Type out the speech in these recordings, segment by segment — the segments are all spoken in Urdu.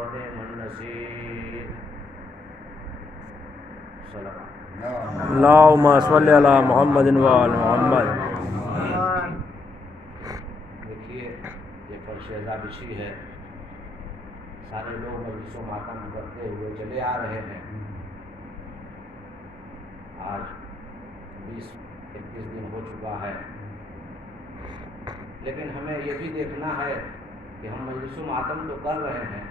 ونعم النصير. اللهم صل علی محمد وآل محمد. دیکھیے یہ فرش عذابشی ہے. سارے لوگ مجلس و ماتم کرتے ہوئے چلے آ رہے ہیں. آج 20-21 دن ہو چکا ہے، لیکن ہمیں یہ بھی دیکھنا ہے کہ ہم مجلس و ماتم تو کر رہے ہیں،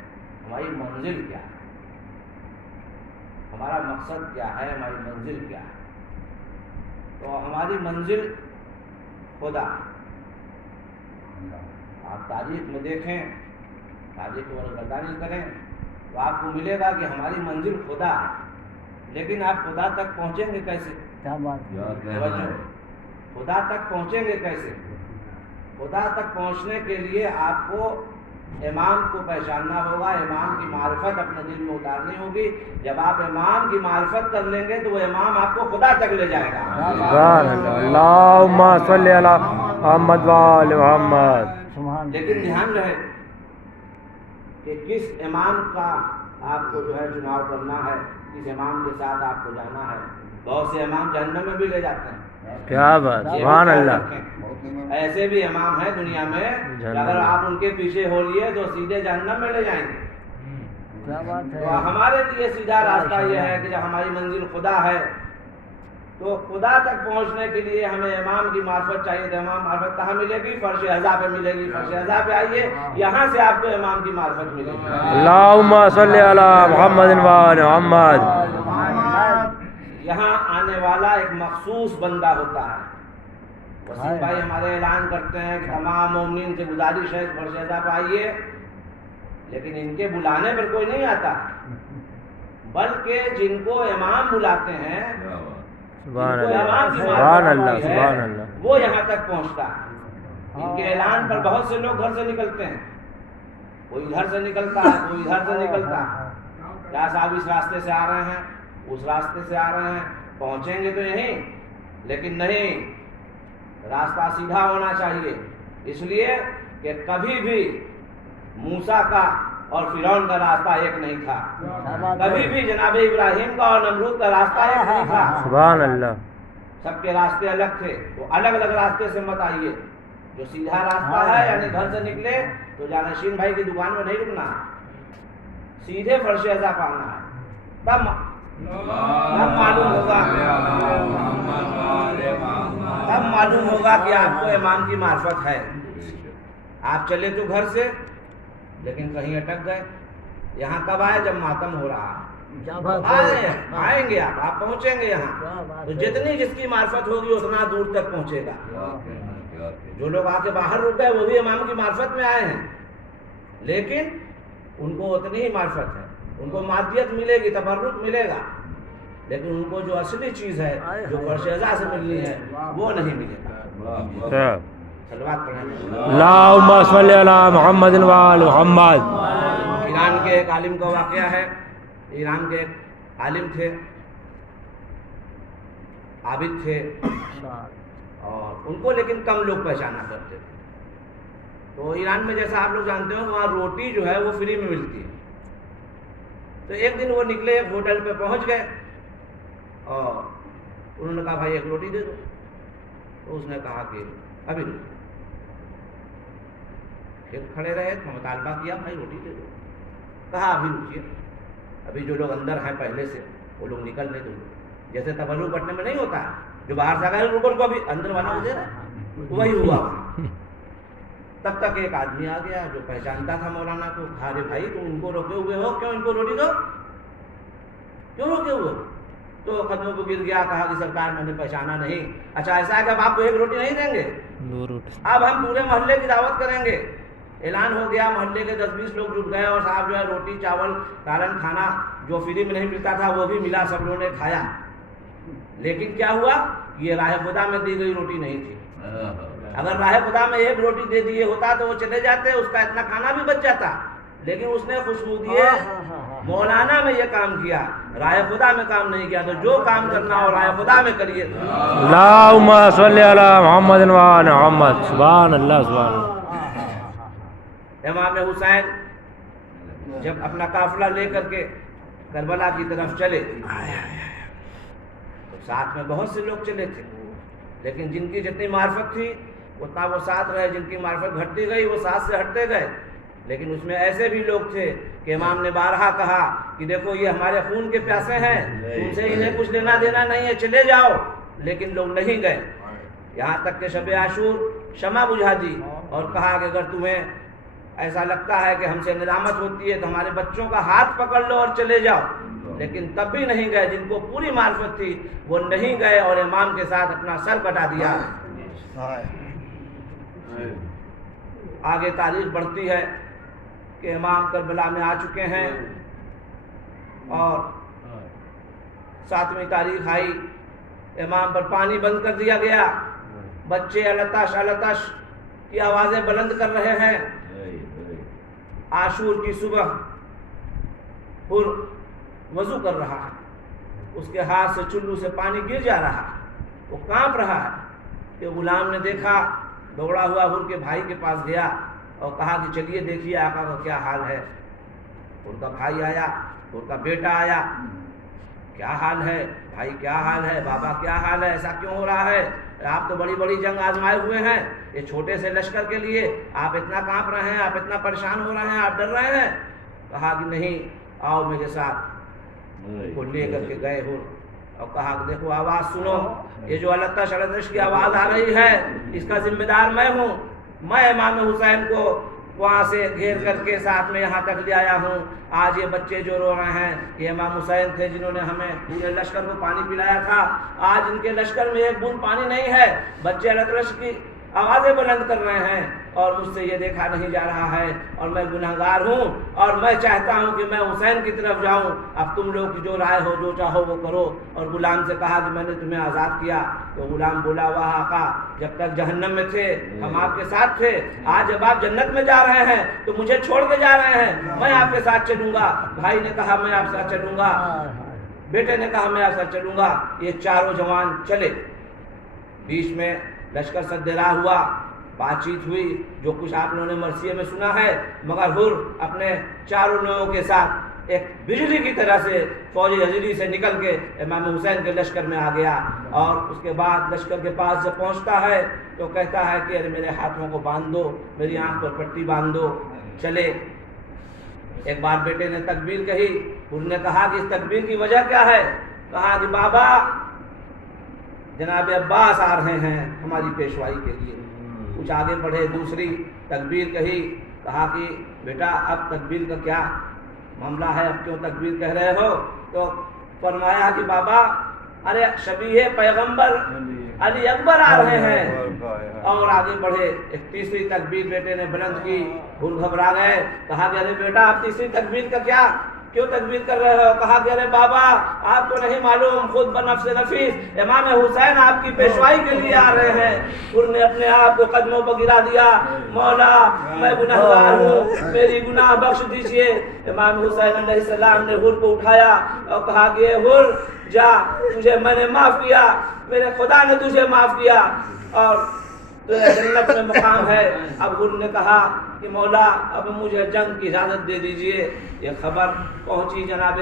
ہماری منزل کیا ہے، ہمارا مقصد کیا ہے، ہماری منزل کیا ہے. تو ہماری منزل خدا. آپ تاریخ میں دیکھیں، تاریخ کو گردانی کریں تو آپ کو ملے گا کہ ہماری منزل خدا ہے. لیکن آپ خدا تک پہنچیں گے کیسے؟ خدا تک پہنچیں گے کیسے؟ خدا تک پہنچنے کے لیے آپ کو امام کو پہچاننا ہوگا، امام کی معرفت اپنے دل میں اتارنی ہوگی. جب آپ امام کی معرفت کر لیں گے تو وہ امام آپ کو خدا تک لے جائے گا. اللہم صلی علی محمد وآل محمد. لیکن دھیان رہے کہ کس امام کا آپ کو جو ہے چناؤ کرنا ہے، کس امام کے ساتھ آپ کو جانا ہے. بہت سے امام جہنم میں بھی لے جاتے ہیں. کیا بات، سبحان اللہ. ایسے بھی امام ہیں دنیا میں کہ اگر آپ ان کے پیچھے ہو لیے تو سیدھے جہنم میں لے جائیں گے. تو ہمارے لیے سیدھا راستہ یہ ہے کہ جب ہماری منزل خدا ہے تو خدا تک پہنچنے کے لیے ہمیں امام کی معرفت چاہیے. تو امام معرفت کہاں ملے گی؟ فرش عزا پہ ملے گی. فرش عزا پہ آئیے، یہاں سے آپ کو امام کی معرفت ملے گی. اللہم صلی علی محمد وآل محمد. یہاں آنے والا ایک مخصوص بندہ ہوتا ہے. وسیم بھائی ہمارے اعلان کرتے ہیں کہ تمام مومنین سے گزارش ہے فرش عزا پہ آئیے، لیکن ان کے بلانے پر کوئی نہیں آتا، بلکہ جن کو امام بلاتے ہیں، سبحان اللہ، سبحان اللہ، سبحان اللہ. وہ یہاں تک پہنچتا ہے. ان کے اعلان پر بہت سے لوگ گھر سے نکلتے ہیں. کوئی ادھر سے نکلتا ہے، کوئی ادھر سے نکلتا ہے. کیا صاحب اس راستے سے آ رہے ہیں، اس راستے سے آ رہے ہیں، پہنچیں گے تو یہیں. لیکن نہیں، راستہ سیدھا ہونا چاہیے. اس لیے کہ کبھی بھی موسیٰ کا اور فرعون کا راستہ ایک نہیں تھا. کبھی بھی جناب ابراہیم کا اور نمرود کا راستہ ایک نہیں تھا. سبحان اللہ. سب کے راستے الگ تھے. تو الگ الگ راستے سے مت آئیے. جو سیدھا راستہ ہے، یعنی گھر سے نکلے تو جانشین بھائی کی دکان میں نہیں رکنا ہے، سیدھے فرش عزا پانا ہے. تب معلوم ہوگا کہ آپ کو امام کی معرفت ہے. آپ چلے تو گھر سے، لیکن کہیں اٹک گئے. یہاں کب آئے؟ جب ماتم ہو رہا. آئیں گے آپ پہنچیں گے یہاں. تو جتنی جس کی معرفت ہوگی اتنا دور تک پہنچے گا. جو لوگ آ کے باہر رک گئے وہ بھی امام کی معرفت میں آئے ہیں، لیکن ان کو اتنی ہی معرفت ہے. ان کو مادیت ملے گی، تبرک ملے گا، لیکن ان کو جو اصلی چیز ہے، جو فرش عزا سے ملنی ہے، وہ نہیں ملے گا. اللہم صلی علی محمد وآل محمد. ایران کے ایک عالم کا واقعہ ہے. ایران کے ایک عالم تھے، عابد تھے، اور ان کو لیکن کم لوگ پہچانا کرتے تھے. تو ایران میں جیسا آپ لوگ جانتے ہو وہاں روٹی جو ہے وہ فری میں ملتی ہے. تو ایک دن وہ نکلے، ایک ہوٹل پہ پہنچ گئے اور انہوں نے کہا بھائی ایک روٹی دے دو. تو اس نے کہا کہ ابھی نہیں. پھر کھڑے رہے تو مطالبہ کیا بھائی روٹی دے دو. کہا ابھی رکیے، ابھی جو لوگ اندر ہیں پہلے سے وہ لوگ نکلنے دو. جیسے تبرک بٹنے میں نہیں ہوتا جو باہر سے آگے رکو کو ابھی اندر والا ہو جائے، وہی ہوا. تب تک ایک آدمی آ گیا جو پہچانتا تھا مولانا کو. کہا رے بھائی تم ان کو روکے ہوئے ہو، کیوں ان کو روٹی دو، کیوں روکے ہوئے ہو؟ تو قدموں کو گر گیا، کہا کہ سرکار میں نے پہچانا نہیں. اچھا ایسا ہے کہ اب آپ کو ایک روٹی نہیں دیں گے، اب ہم پورے محلے کی دعوت کریں گے. اعلان ہو گیا، محلے کے 10-20 لوگ جٹ گئے اور صاحب جو ہے روٹی چاول سالن کھانا جو فری میں نہیں ملتا تھا وہ بھی ملا. سب لوگوں نے کھایا. لیکن کیا ہوا؟ یہ راہ خدا میں دی گئی روٹی نہیں تھی. اگر راہ خدا میں ایک روٹی دے دیے ہوتا تو وہ چلے جاتے، اس کا اتنا کھانا بھی بچ جاتا. لیکن اس نے خوشبو دیے مولانا میں یہ کام کیا، راہ خدا میں کام نہیں کیا. تو جو کام کرنا ہو راہ خدا میں کریے. اللہم صلی علی محمد وآل محمد. سبحان اللہ، سبحان اللہ. امام حسین جب اپنا قافلہ لے کر کے کربلا کی طرف چلے تو ساتھ میں بہت سے لوگ چلے تھے، لیکن جن کی جتنی معرفت تھی اتنا وہ ساتھ رہے، جن کی معرفت گھٹتی گئی وہ ساتھ سے ہٹتے گئے۔ لیکن اس میں ایسے بھی لوگ تھے کہ امام نے بارہا کہا کہ دیکھو یہ ہمارے خون کے پیاسے ہیں، تم سے انہیں کچھ لینا دینا نہیں ہے، چلے جاؤ، لیکن لوگ نہیں گئے۔ یہاں تک کہ شب عاشور شمع بجھا دی اور کہا کہ اگر تمہیں ایسا لگتا ہے کہ ہم سے ندامت ہوتی ہے تو ہمارے بچوں کا ہاتھ پکڑ لو اور چلے جاؤ، لیکن تب بھی نہیں گئے۔ جن کو پوری معرفت تھی وہ نہیں گئے اور امام کے ساتھ اپنا سر کٹا دیا۔ آگے تاریخ بڑھتی ہے کہ امام کربلا میں آ چکے ہیں اور 7ویں تاریخ آئی، امام پر پانی بند کر دیا گیا، بچے التش التش کی آوازیں بلند کر رہے ہیں۔ عاشور کی صبح پر وضو کر رہا ہے، اس کے ہاتھ سے چلو سے پانی گر جا رہا ہے، وہ کانپ رہا ہے کہ غلام نے دیکھا، دوڑا ہوا حر کے بھائی کے پاس گیا اور کہا کہ چلیے دیکھیے آقا کا کیا حال ہے۔ ان کا بھائی آیا، ان کا بیٹا آیا، کیا حال ہے بھائی، کیا حال ہے بابا، کیا حال ہے، ایسا کیوں ہو رہا ہے؟ آپ تو بڑی بڑی جنگ آزمائے ہوئے ہیں، یہ چھوٹے سے لشکر کے لیے آپ اتنا کانپ رہے ہیں، آپ اتنا پریشان ہو رہے ہیں، آپ ڈر رہے ہیں؟ کہا کہ نہیں، آؤ میرے ساتھ۔ کو لے کر کے گئے ہو اور کہا کہ دیکھو آواز سنو، یہ جو التش التش کی آواز آ رہی ہے اس کا ذمہ دار میں ہوں، میں امام حسین کو وہاں سے گھیر کر کے ساتھ میں یہاں تک لے آیا ہوں۔ آج یہ بچے جو رو رہے ہیں یہ امام حسین تھے جنہوں نے ہمیں پورے لشکر کو پانی پلایا تھا، آج ان کے لشکر میں ایک بوند پانی نہیں ہے، بچے التش کی آوازیں بلند کر رہے ہیں اور مجھ سے یہ دیکھا نہیں جا رہا ہے اور میں گنہگار ہوں اور میں چاہتا ہوں کہ میں حسین کی طرف جاؤں، اب تم لوگ جو رائے ہو جو چاہو وہ کرو۔ اور غلام سے کہا کہ میں نے تمہیں آزاد کیا، تو غلام بولا واہ آقا جب تک جہنم میں تھے ہم آپ کے ساتھ تھے، آج جب آپ جنت میں جا رہے ہیں تو مجھے چھوڑ کے جا رہے ہیں، میں آپ کے ساتھ چلوں گا۔ بھائی نے کہا میں آپ ساتھ چلوں گا، بیٹے نے کہا میں آپ ساتھ چلوں گا۔ یہ چاروں جوان چلے، بیچ میں لشکر سدراہ ہوا، بات چیت ہوئی، جو کچھ آپ لوگوں نے مرثیے میں سنا ہے، مگر حر اپنے چاروں لوگوں کے ساتھ ایک بجلی کی طرح سے فوج حضری سے نکل کے امام حسین کے لشکر میں آ گیا۔ اور اس کے بعد لشکر کے پاس جب پہنچتا ہے تو کہتا ہے کہ ارے میرے ہاتھوں کو باندھ دو، میری آنکھ پر پٹی باندھ دو۔ چلے، ایک بار بیٹے نے تکبیر کہی، حر نے کہا کہ اس تکبیر کی وجہ کیا ہے؟ کہا کہ بابا جناب عباس آ رہے ہیں ہماری پیشوائی کے لیے۔ کچھ آگے بڑھے، دوسری تکبیر کہی، کہا کہ بیٹا اب تکبیر کا کیا معاملہ ہے، اب کیوں تکبیر کہہ رہے ہو؟ تو فرمایا کہ بابا ارے شبیہ پیغمبر علی اکبر آ رہے ہیں۔ اور آگے بڑھے، ایک تیسری تکبیر بیٹے نے بلند کی، حر گھبرا گئے، کہا کہ ارے بیٹا آپ تیسری تکبیر کا کیا، کیوں تکبیر کر رہے ہو؟ کہا کہ ارے بابا آپ کو نہیں معلوم، خود بنفس نفیس امام حسین آپ کی پیشوائی کے لیے آ رہے ہیں۔ حر نے اپنے آپ کو قدموں پر گرا دیا، مولا میں گنہگار ہوں، میری گناہ بخش دیجئے۔ امام حسین علیہ السلام نے حر کو اٹھایا اور کہا کہ اے حر جا، تجھے میں نے معاف کیا، میرے خدا نے تجھے معاف کیا اور جنت میں مقام ہے۔ اب حر نے کہا کہ مولا اب مجھے جنگ کی اجازت دے دیجئے۔ یہ خبر پہنچی جناب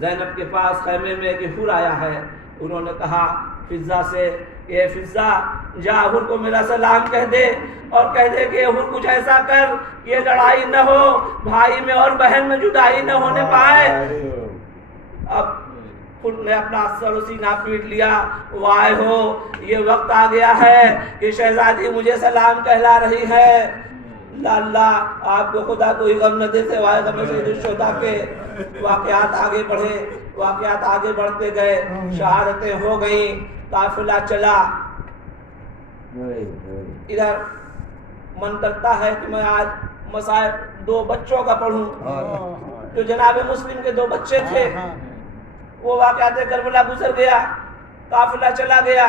زینب کے پاس خیمے میں کہ حر آیا ہے۔ انہوں نے کہا فضہ سے، اے فضہ جا حر کو میرا سلام کہہ دے اور کہہ دے کہ حر کچھ ایسا کر کہ یہ لڑائی نہ ہو، بھائی میں اور بہن میں جدائی نہ ہونے پائے۔ اب حر نے اپنا سر و سینہ پیٹ لیا، وائے ہو یہ وقت آ گیا ہے کہ شہزادی مجھے سلام کہلا رہی ہے۔ اللہ آپ کو خدا کوئی غم نہ دے، سوائے غم سید الشہداء کے۔ واقعات آگے بڑھے، واقعات آگے بڑھتے گئے، شہادتیں ہو گئیں، قافلہ چلا۔ ادھر من کرتا ہے کہ میں آج مصائب 2 بچوں کا پڑھوں، جو جناب مسلم کے 2 بچے تھے۔ وہ واقعات کربلا گزر گیا، قافلہ چلا گیا،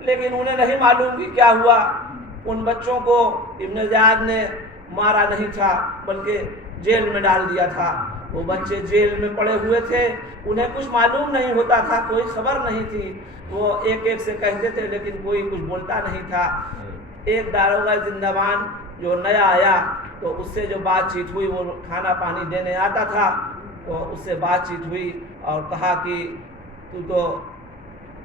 لیکن انہیں نہیں معلوم کہ کیا ہوا۔ ان بچوں کو ابن زیاد نے مارا نہیں تھا بلکہ جیل میں ڈال دیا تھا۔ وہ بچے جیل میں پڑے ہوئے تھے، انہیں کچھ معلوم نہیں ہوتا تھا، کوئی خبر نہیں تھی، وہ ایک ایک سے کہتے تھے لیکن کوئی کچھ بولتا نہیں تھا۔ ایک داروغہ زندان جو نیا آیا تو اس سے جو بات چیت ہوئی، وہ کھانا پانی دینے آتا تھا، تو اس سے بات چیت ہوئی اور کہا کہ تو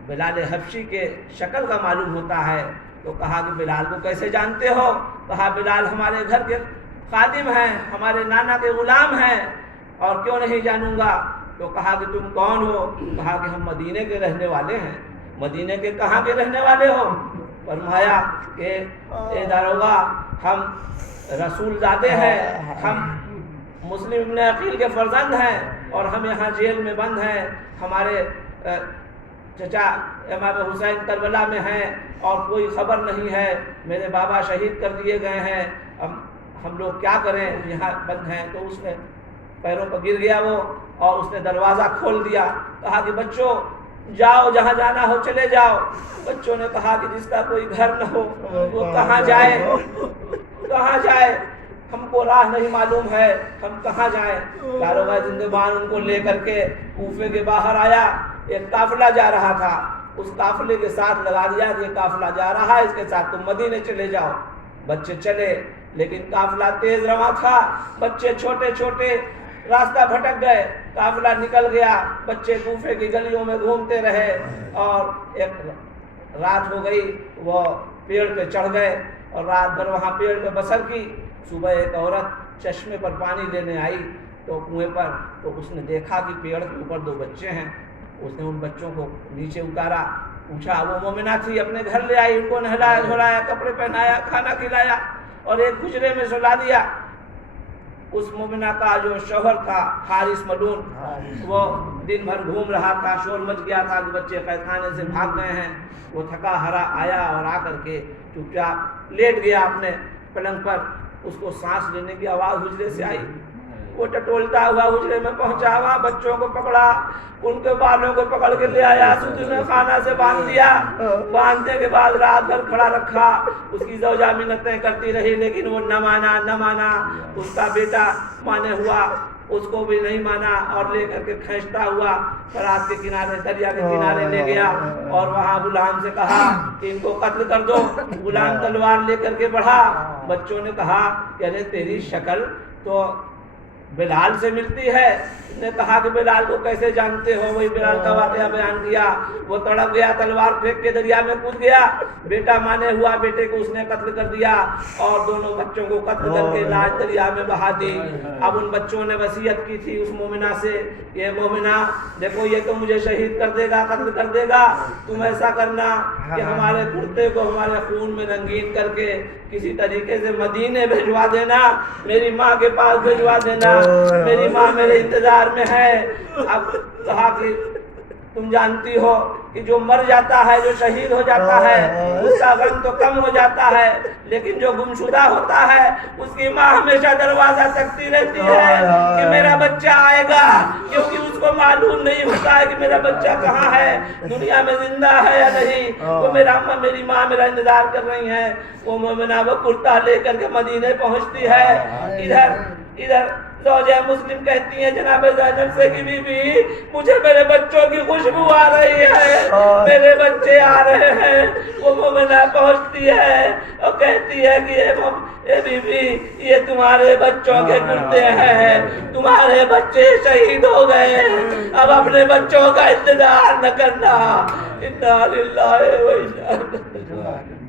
بلال حبشی کے شکل کا معلوم ہوتا ہے۔ تو کہا کہ بلال کو کیسے جانتے ہو؟ کہا بلال ہمارے گھر کے خادم ہیں، ہمارے نانا کے غلام ہیں، اور کیوں نہیں جانوں گا؟ تو کہا کہ تم کون ہو؟ کہا کہ ہم مدینے کے رہنے والے ہیں۔ مدینے کے کہاں کے رہنے والے ہو؟ فرمایا کہ اے داروغہ، ہم رسول زادے ہیں، ہم مسلم ابن عقیل کے فرزند ہیں، اور ہم یہاں جیل میں بند ہیں۔ ہمارے چچا امام حسین کربلا میں ہیں اور کوئی خبر نہیں ہے، میرے بابا شہید کر دیے گئے ہیں، اب ہم لوگ کیا کریں، یہاں بند ہیں۔ تو اس نے پیروں پر گر گیا وہ، اور اس نے دروازہ کھول دیا، کہا کہ بچوں جاؤ، جہاں جانا ہو چلے جاؤ۔ بچوں نے کہا کہ جس کا کوئی گھر نہ ہو وہ کہاں جائے، کہاں جائے، ہم کو راہ نہیں معلوم ہے، ہم کہاں جائیں۔ داروغہ زندگان ان کو لے کر کے کوفے کے باہر آیا، ایک قافلہ جا رہا تھا، اس قافلے کے ساتھ لگا دیا کہ یہ قافلہ جا رہا ہے، اس کے ساتھ تم مدینے چلے جاؤ۔ بچے چلے، لیکن قافلہ تیز رواں تھا، بچے چھوٹے چھوٹے، راستہ بھٹک گئے، قافلہ نکل گیا، بچے کوفے کی گلیوں میں گھومتے رہے، اور ایک رات ہو گئی، وہ پیڑ پہ چڑھ گئے اور رات بھر وہاں پیڑ پہ بسر کی۔ صبح ایک عورت چشمے پر پانی لینے آئی تو کنویں پر، تو اس نے دیکھا کہ پیڑ کے اوپر 2 بچے ہیں، اس نے ان بچوں کو نیچے اتارا، پوچھا، وہ مومنہ تھی، اپنے گھر لے آئی، ان کو نہلایا دھلایا، کپڑے پہنایا، کھانا کھلایا، اور ایک حجرے میں سلا دیا۔ اس مومنہ کا جو شوہر تھا حارث ملون، وہ دن بھر گھوم رہا تھا، شور مچ گیا تھا کہ بچے قید خانے سے بھاگ گئے ہیں۔ وہ تھکا ہرا آیا اور آ کر کے چپ چاپ لیٹ گیا اپنے پلنگ پر۔ اس کو سانس لینے کی آواز حجرے سے آئی، وہ ٹٹولتا ہوا حجرے میں پہنچا، وہاں بچوں کو پکڑا، ان کے بالوں کو پکڑ کے لے آیا، ستون خانہ سے باندھ دیا۔ باندھنے کے بعد رات بھر کھڑا رکھا، اس کی زوجہ منتیں کرتی رہی، لیکن وہ نہ مانا۔ اس کا بیٹا مانے ہوا، اس کو بھی نہیں مانا، اور لے کر کے کھینچتا ہوا فرات کے کنارے، دریا کے کنارے لے گیا، اور وہاں غلام سے کہا کہ ان کو قتل کر دو۔ غلام تلوار لے کر کے بڑھا۔ بچوں نے کہا کہ ارے تیری شکل تو بلال سے ملتی ہے۔ اس نے کہا کہ بلال کو کیسے جانتے ہو؟ وہی بلال کا واقعہ بیان کیا۔ وہ تڑپ گیا، تلوار پھینک کے دریا میں کود گیا، بیٹا مانے ہوا، بیٹے کو اس نے قتل کر دیا، اور دونوں بچوں کو قتل کر کے لاش دریا میں بہا دی۔ اب ان بچوں نے وصیت کی تھی اس مومنہ سے، یہ مومنہ دیکھو، یہ تو مجھے شہید کر دے گا، قتل کر دے گا، تم ایسا کرنا کہ ہمارے کرتے کو ہمارے خون میں رنگین کر کے کسی طریقے سے مدینے بھیجوا دینا، میری ماں کے پاس بھیجوا دینا، میری ماں میرے انتظار میں ہے۔ اب کہا کہ تم جانتی ہو کہ جو مر جاتا ہے، جو شہید ہو جاتا ہے، اس کا غم تو کم ہو جاتا ہے، لیکن جو گمشدہ ہوتا ہے اس کی ماں ہمیشہ دروازہ تکتی رہتی ہے کہ میرا بچہ آئے گا، کیونکہ اس کو معلوم نہیں ہوتا ہے کہ میرا بچہ کہاں ہے، دنیا میں زندہ ہے یا نہیں۔ وہ میری ماں میرا انتظار کر رہی ہیں۔ وہ مومنہ وہ کرتا لے کر کے مدینے پہنچتی ہے۔ ادھر زوجہ مسلم کہتی ہیں جناب زینب سے کہ بی بی، مجھے میرے بچوں کی خوشبو آ رہی ہے، میرے بچے آ رہے ہیں۔ وہ مومنہ پہنچتی ہے اور کہتی ہے کہ اے بی بی، یہ تمہارے بچوں کے کرتے ہیں، تمہارے بچے شہید ہو گئے، اب اپنے بچوں کا انتظار نہ کرنا۔ انا للہ و انا الیہ راجعون۔